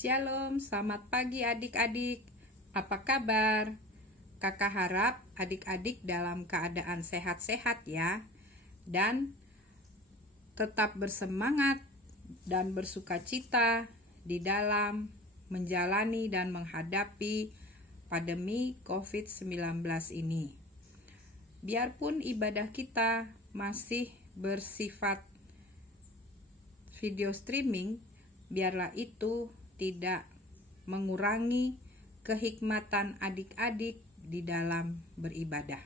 Shalom, selamat pagi adik-adik. Apa kabar? Kakak harap adik-adik dalam keadaan sehat-sehat ya. Dan tetap bersemangat dan bersukacita di dalam menjalani dan menghadapi pandemi COVID-19 ini. Biarpun ibadah kita masih bersifat video streaming, biarlah itu tidak mengurangi kehikmatan adik-adik di dalam beribadah.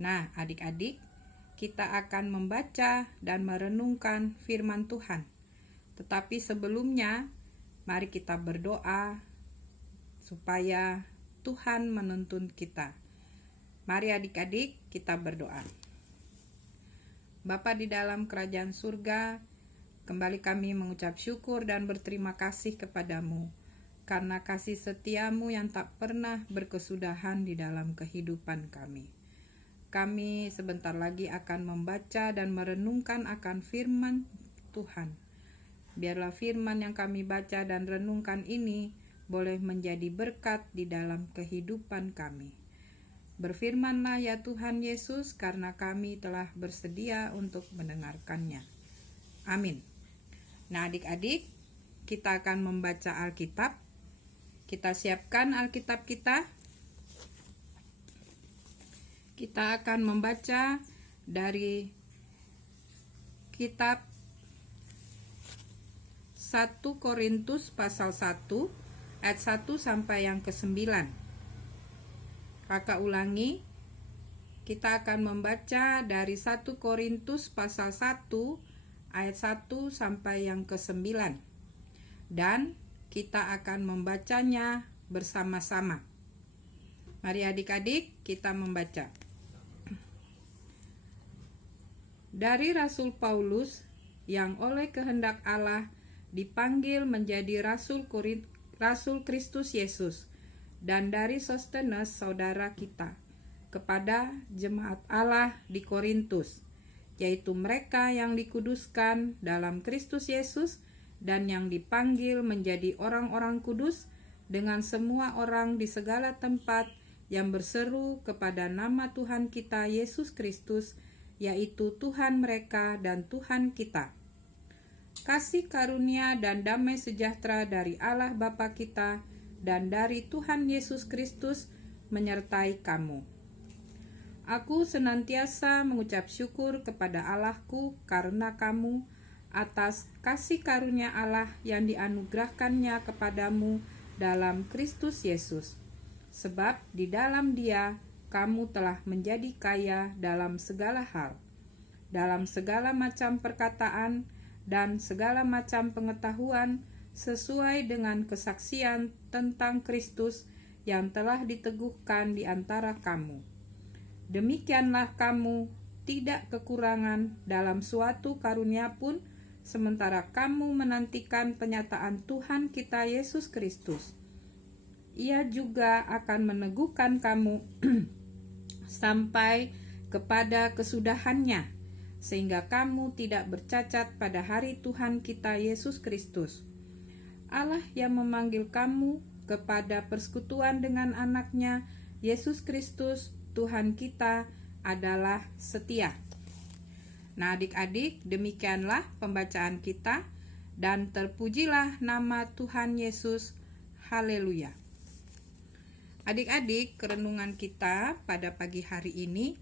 Nah, adik-adik, kita akan membaca dan merenungkan firman Tuhan. Tetapi sebelumnya, mari kita berdoa supaya Tuhan menuntun kita. Mari adik-adik, kita berdoa. Bapa di dalam kerajaan surga, kembali kami mengucap syukur dan berterima kasih kepadamu karena kasih setiamu yang tak pernah berkesudahan di dalam kehidupan kami. Kami sebentar lagi akan membaca dan merenungkan akan firman Tuhan. Biarlah firman yang kami baca dan renungkan ini boleh menjadi berkat di dalam kehidupan kami. Berfirmanlah ya Tuhan Yesus, karena kami telah bersedia untuk mendengarkannya. Amin. Nah adik-adik, kita akan membaca Alkitab. Kita siapkan Alkitab kita. Kita akan membaca dari kitab 1 Korintus pasal 1 ayat 1 sampai yang ke-9. Kakak ulangi, kita akan membaca dari 1 Korintus pasal 1 ayat 1 sampai yang ke-9. Dan kita akan membacanya bersama-sama. Mari adik-adik kita membaca. Dari Rasul Paulus yang oleh kehendak Allah dipanggil menjadi Rasul Kristus Yesus, dan dari Sostenes saudara kita, kepada jemaat Allah di Korintus, yaitu mereka yang dikuduskan dalam Kristus Yesus dan yang dipanggil menjadi orang-orang kudus, dengan semua orang di segala tempat yang berseru kepada nama Tuhan kita Yesus Kristus, yaitu Tuhan mereka dan Tuhan kita. Kasih karunia dan damai sejahtera dari Allah Bapa kita dan dari Tuhan Yesus Kristus menyertai kamu. Aku senantiasa mengucap syukur kepada Allahku karena kamu, atas kasih karunia Allah yang dianugerahkannya kepadamu dalam Kristus Yesus. Sebab di dalam Dia kamu telah menjadi kaya dalam segala hal, dalam segala macam perkataan dan segala macam pengetahuan, sesuai dengan kesaksian tentang Kristus yang telah diteguhkan di antara kamu. Demikianlah kamu tidak kekurangan dalam suatu karunia pun, sementara kamu menantikan penyataan Tuhan kita Yesus Kristus. Ia juga akan meneguhkan kamu sampai kepada kesudahannya, sehingga kamu tidak bercacat pada hari Tuhan kita Yesus Kristus. Allah yang memanggil kamu kepada persekutuan dengan anaknya, Yesus Kristus, Tuhan kita, adalah setia. Nah adik-adik, demikianlah pembacaan kita, dan terpujilah nama Tuhan Yesus. Haleluya. Adik-adik, renungan kita pada pagi hari ini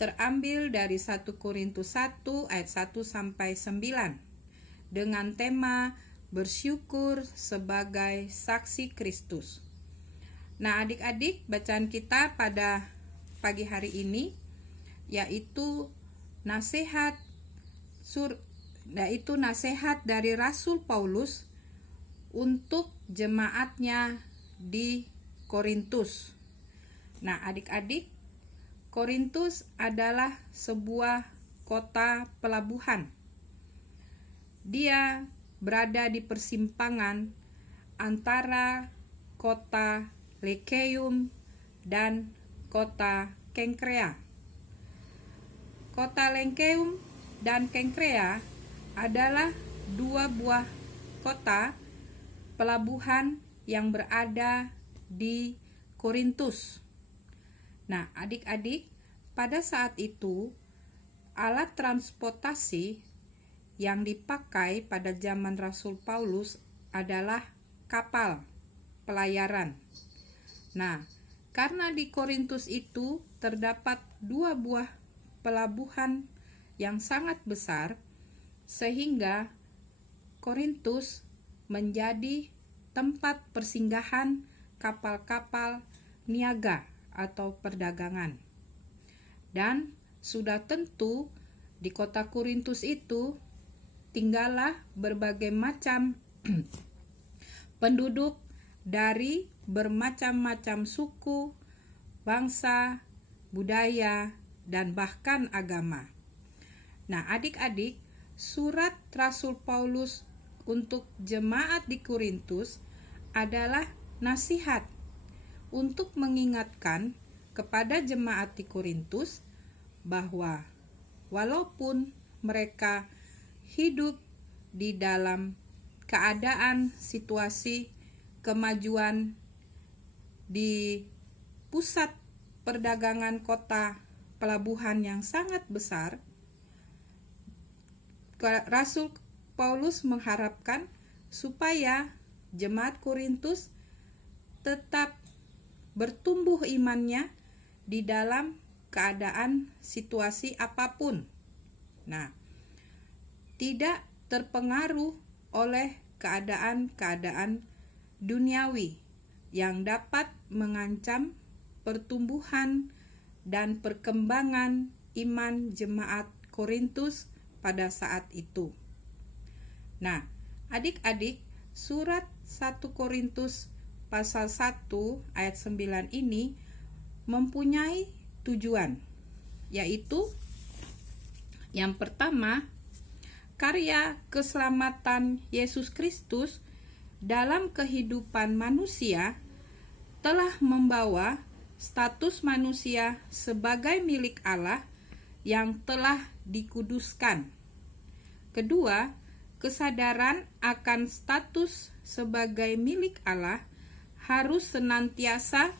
terambil dari 1 Korintus 1 ayat 1 sampai 9 dengan tema bersyukur sebagai saksi Kristus. Nah adik-adik, bacaan kita pada pagi hari ini yaitu nasihat dari Rasul Paulus untuk jemaatnya di Korintus. Nah adik-adik, Korintus adalah sebuah kota pelabuhan. Dia berada di persimpangan antara kota Lekeum dan kota Kenkrea. Kota Lekeum dan Kenkrea adalah dua buah kota pelabuhan yang berada di Korintus. Nah, adik-adik, pada saat itu alat transportasi yang dipakai pada zaman Rasul Paulus adalah kapal pelayaran. Nah, karena di Korintus itu terdapat 2 buah pelabuhan yang sangat besar, sehingga Korintus menjadi tempat persinggahan kapal-kapal niaga atau perdagangan. Dan sudah tentu di kota Korintus itu tinggallah berbagai macam penduduk dari bermacam-macam suku, bangsa, budaya, dan bahkan agama. Nah, adik-adik, surat Rasul Paulus untuk jemaat di Korintus adalah nasihat untuk mengingatkan kepada jemaat di Korintus bahwa walaupun mereka hidup di dalam keadaan situasi kemajuan di pusat perdagangan kota pelabuhan yang sangat besar, Rasul Paulus mengharapkan supaya jemaat Korintus tetap bertumbuh imannya di dalam keadaan situasi apapun. Nah, tidak terpengaruh oleh keadaan-keadaan duniawi yang dapat mengancam pertumbuhan dan perkembangan iman jemaat Korintus pada saat itu. Nah, adik-adik, surat 1 Korintus pasal 1 ayat 9 ini mempunyai tujuan, yaitu yang pertama, karya keselamatan Yesus Kristus dalam kehidupan manusia telah membawa status manusia sebagai milik Allah yang telah dikuduskan. Kedua, kesadaran akan status sebagai milik Allah harus senantiasa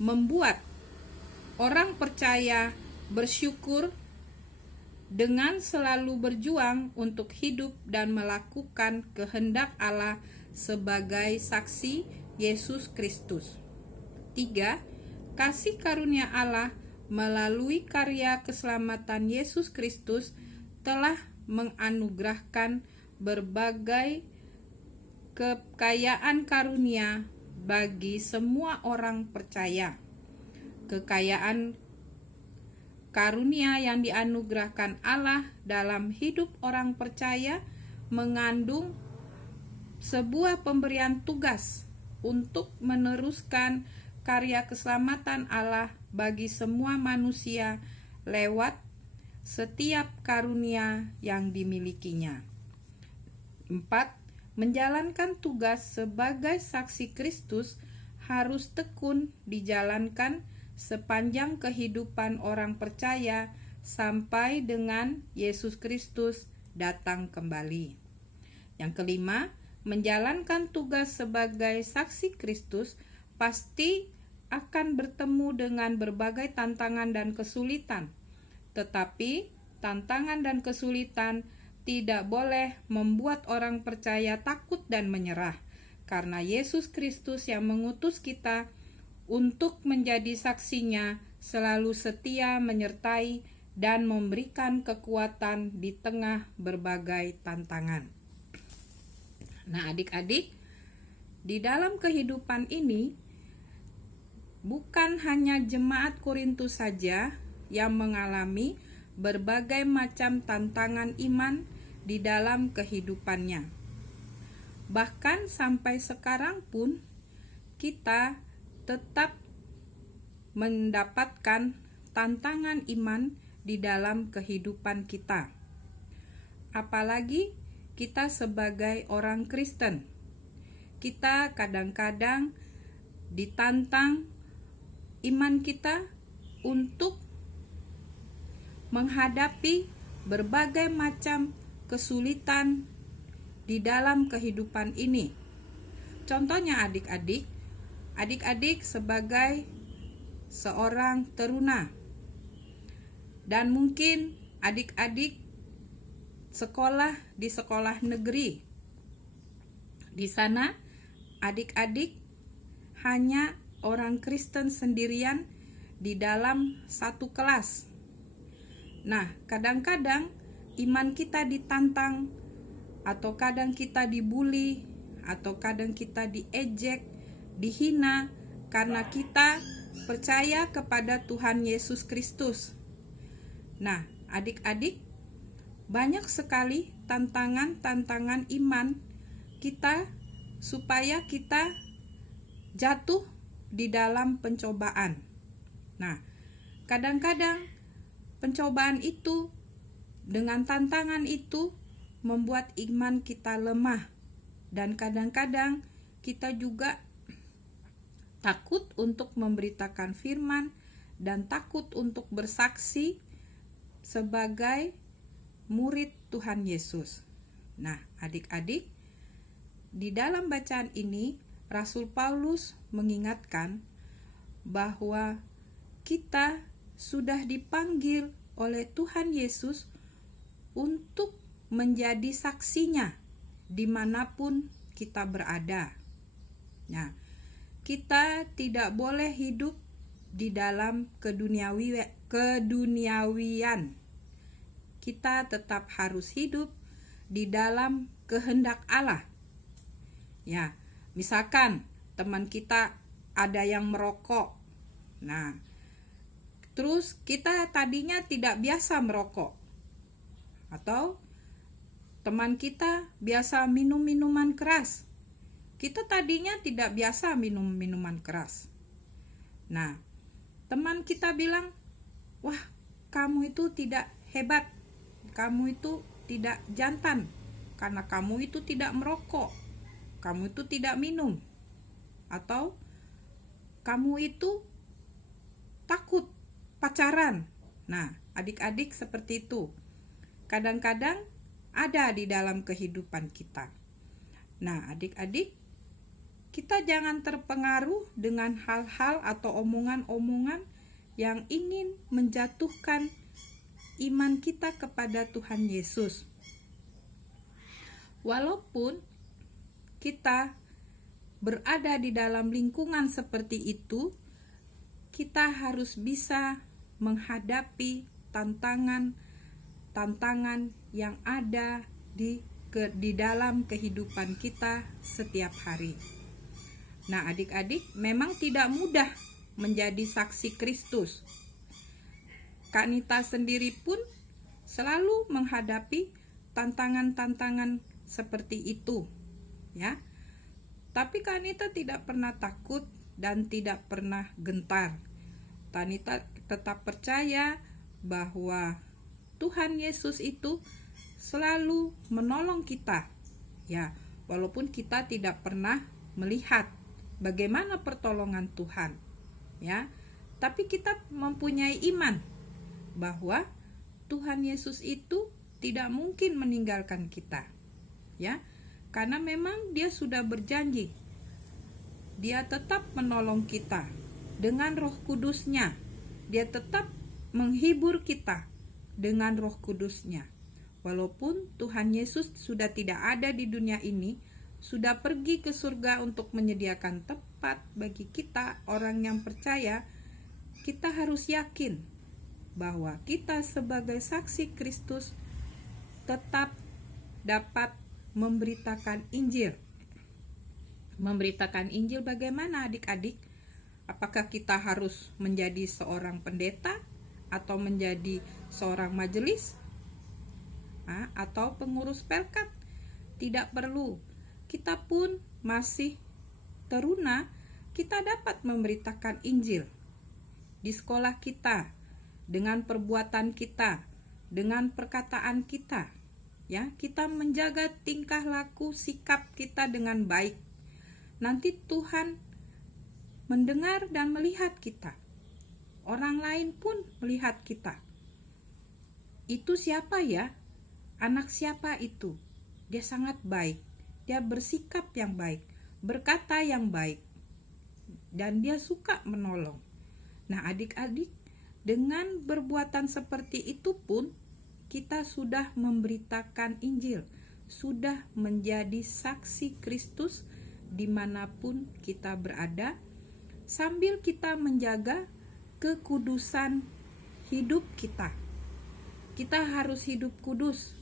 membuat orang percaya bersyukur dengan selalu berjuang untuk hidup dan melakukan kehendak Allah sebagai saksi Yesus Kristus. 3. Kasih karunia Allah melalui karya keselamatan Yesus Kristus telah menganugerahkan berbagai kekayaan karunia bagi semua orang percaya. Kekayaan karunia yang dianugerahkan Allah dalam hidup orang percaya mengandung sebuah pemberian tugas untuk meneruskan karya keselamatan Allah bagi semua manusia lewat setiap karunia yang dimilikinya. 4. Menjalankan tugas sebagai saksi Kristus harus tekun dijalankan sepanjang kehidupan orang percaya sampai dengan Yesus Kristus datang kembali. Yang kelima, menjalankan tugas sebagai saksi Kristus pasti akan bertemu dengan berbagai tantangan dan kesulitan. Tetapi tantangan dan kesulitan tidak boleh membuat orang percaya takut dan menyerah, karena Yesus Kristus yang mengutus kita untuk menjadi saksinya selalu setia menyertai dan memberikan kekuatan di tengah berbagai tantangan. Nah, adik-adik, di dalam kehidupan ini bukan hanya jemaat Korintus saja yang mengalami berbagai macam tantangan iman di dalam kehidupannya. Bahkan sampai sekarang pun kita tetap mendapatkan tantangan iman di dalam kehidupan kita. Apalagi kita sebagai orang Kristen. Kita kadang-kadang ditantang iman kita untuk menghadapi berbagai macam kesulitan di dalam kehidupan ini. Contohnya adik-adik sebagai seorang teruna, dan mungkin adik-adik sekolah di sekolah negeri. Di sana adik-adik hanya orang Kristen sendirian di dalam satu kelas. Nah, kadang-kadang iman kita ditantang, atau kadang kita dibully, atau kadang kita diejek, dihina karena kita percaya kepada Tuhan Yesus Kristus. Nah, adik-adik, banyak sekali tantangan-tantangan iman kita supaya kita jatuh di dalam pencobaan. Nah, kadang-kadang pencobaan itu dengan tantangan itu membuat iman kita lemah, dan kadang-kadang kita juga takut untuk memberitakan firman dan takut untuk bersaksi sebagai murid Tuhan Yesus. Nah, adik-adik, di dalam bacaan ini Rasul Paulus mengingatkan bahwa kita sudah dipanggil oleh Tuhan Yesus untuk menjadi saksinya dimanapun kita berada. Nah, kita tidak boleh hidup di dalam keduniawian. Kita tetap harus hidup di dalam kehendak Allah. Ya, misalkan teman kita ada yang merokok. Nah, terus kita tadinya tidak biasa merokok. Atau teman kita biasa minum minuman keras. Kita tadinya tidak biasa minum minuman keras. Nah, teman kita bilang, "Wah, kamu itu tidak hebat. Kamu itu tidak jantan karena kamu itu tidak merokok. Kamu itu tidak minum." Atau kamu itu takut pacaran. Nah, adik-adik seperti itu kadang-kadang ada di dalam kehidupan kita. Nah, adik-adik, kita jangan terpengaruh dengan hal-hal atau omongan-omongan yang ingin menjatuhkan iman kita kepada Tuhan Yesus. Walaupun kita berada di dalam lingkungan seperti itu, kita harus bisa menghadapi tantangan yang ada di dalam kehidupan kita setiap hari. Nah, adik-adik, memang tidak mudah menjadi saksi Kristus. Kak Nita sendiri pun selalu menghadapi tantangan-tantangan seperti itu, ya. Tapi Kak Nita tidak pernah takut dan tidak pernah gentar. Kak Nita tetap percaya bahwa Tuhan Yesus itu selalu menolong kita, ya, walaupun kita tidak pernah melihat bagaimana pertolongan Tuhan, ya, tapi kita mempunyai iman bahwa Tuhan Yesus itu tidak mungkin meninggalkan kita, ya, karena memang Dia sudah berjanji, Dia tetap menolong kita dengan Roh Kudus-Nya, Dia tetap menghibur kita dengan Roh Kudus-Nya. Walaupun Tuhan Yesus sudah tidak ada di dunia ini, sudah pergi ke surga untuk menyediakan tempat bagi kita orang yang percaya, kita harus yakin bahwa kita sebagai saksi Kristus tetap dapat memberitakan Injil. Memberitakan Injil bagaimana, adik-adik? Apakah kita harus menjadi seorang pendeta atau menjadi seorang majelis? Atau pengurus pelkat? Tidak perlu. Kita pun masih teruna, kita dapat memberitakan Injil di sekolah kita, dengan perbuatan kita, dengan perkataan kita, ya, kita menjaga tingkah laku sikap kita dengan baik. Nanti Tuhan mendengar dan melihat kita. Orang lain pun melihat kita. Itu siapa ya? Anak siapa itu? Dia sangat baik. Dia bersikap yang baik. berkata yang baik, dan dia suka menolong. Nah, adik-adik, dengan perbuatan seperti itu pun kita sudah memberitakan Injil, sudah menjadi saksi Kristus dimanapun kita berada, sambil kita menjaga kekudusan hidup kita. Kita harus hidup kudus.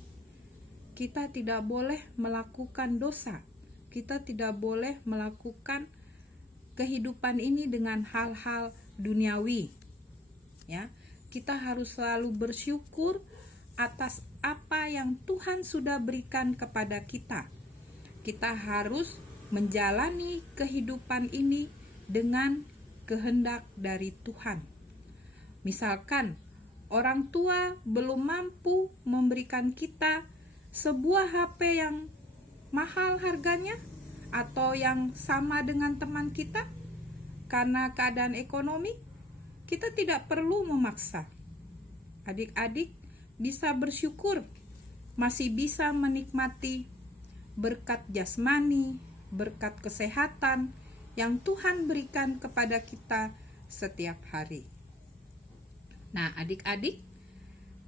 Kita tidak boleh melakukan dosa. Kita tidak boleh melakukan kehidupan ini dengan hal-hal duniawi. Ya, kita harus selalu bersyukur atas apa yang Tuhan sudah berikan kepada kita. Kita harus menjalani kehidupan ini dengan kehendak dari Tuhan. Misalkan orang tua belum mampu memberikan kita sebuah HP yang mahal harganya atau yang sama dengan teman kita karena keadaan ekonomi, kita tidak perlu memaksa. Adik-adik bisa bersyukur masih bisa menikmati berkat jasmani, berkat kesehatan yang Tuhan berikan kepada kita setiap hari. Nah, adik-adik,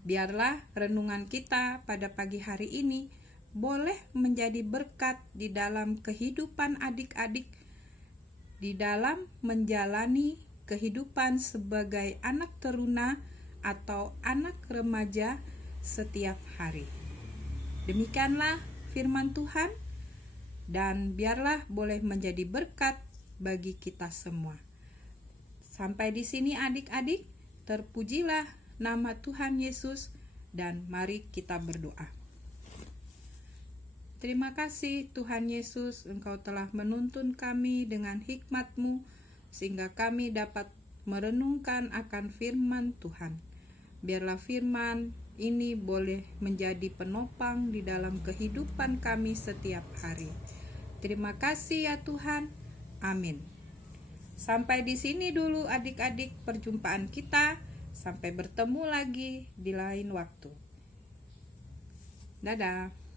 biarlah renungan kita pada pagi hari ini boleh menjadi berkat di dalam kehidupan adik-adik, di dalam menjalani kehidupan sebagai anak teruna atau anak remaja setiap hari. Demikianlah firman Tuhan, dan biarlah boleh menjadi berkat bagi kita semua. Sampai di sini adik-adik, terpujilah nama Tuhan Yesus, dan mari kita berdoa. Terima kasih Tuhan Yesus, Engkau telah menuntun kami dengan hikmat-Mu sehingga kami dapat merenungkan akan firman Tuhan. Biarlah firman ini boleh menjadi penopang di dalam kehidupan kami setiap hari. Terima kasih ya Tuhan. Amin. Sampai di sini dulu adik-adik perjumpaan kita. Sampai bertemu lagi di lain waktu. Dadah.